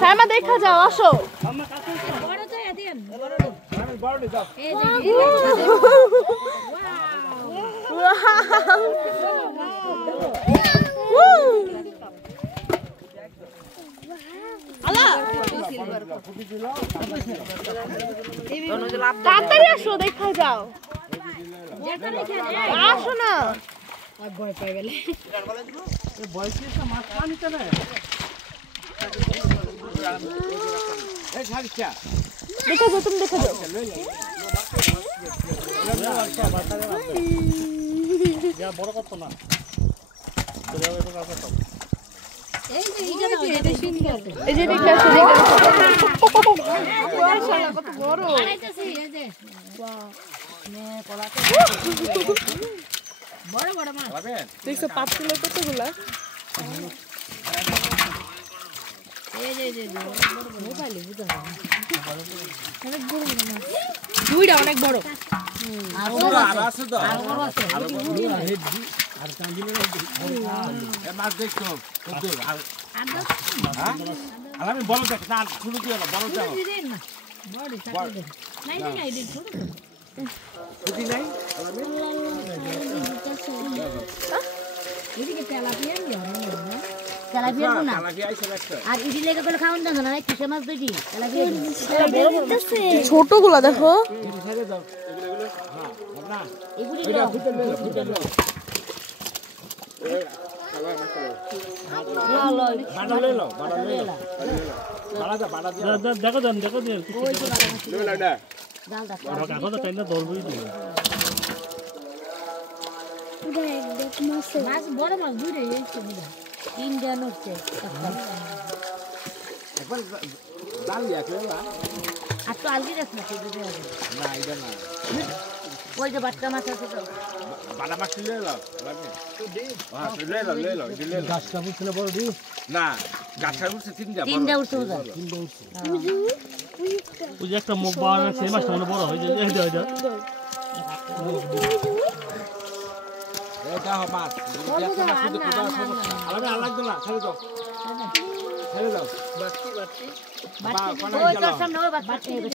সাইমা দেখা যাও আসো তাড়াতাড়ি আসো দেখা যাও আসো না ভয় পেয়ে গেলে देखो जो तुम देखो जो या বড় কত না তো যাও এটা কাজ করো এই যে দেখে আসো মাশাআল্লাহ কত বড় আইতাছি এই যে ওয়াও নে কলাতে বড় বড় মাছ দেখছো পাতগুলো কতগুলা এই যে মোবাইলে বুঝা অনেক বড় বড় মাছ দুইটা অনেক বড় আর আছে তো আর কাঁদিলে এ মাছ দেখছো কত আর আমি বড় দেখ না শুরু কি হলো বড় দাও বড় নাই নাই দিন ছোট বুঝি নাই আমি এদিকে তেলাপিয়া নিও না তেলাপিয়া না আর ইডি লেগে গেলে খাওন জানো না কিসে মাছ দুইটি তেলাপিয়া ছোটগুলা দেখো ইডি ছেড়ে দাও এগুলো হ্যাঁ না এগুলি এটা ফুটে নাও দেখো দেন দেখো দেন মাছ বড় মাছ দূরে তিনজন হচ্ছে আর তো আলগি রাখ না ওই যে বাচ্চা মাছ আছে তো বাড়া মাছ গাছটা উঠছিল বড় দি না গাছটা উঠছে তিনটা উঠছে ওই যে একটা মুখ বাড়া আছে মাছটা মনে বড় হয়ে যায় এটা এটা মাছ আলাদা আলাদা না ছেড়ে দাও বাকি বাকি বা কোন গেল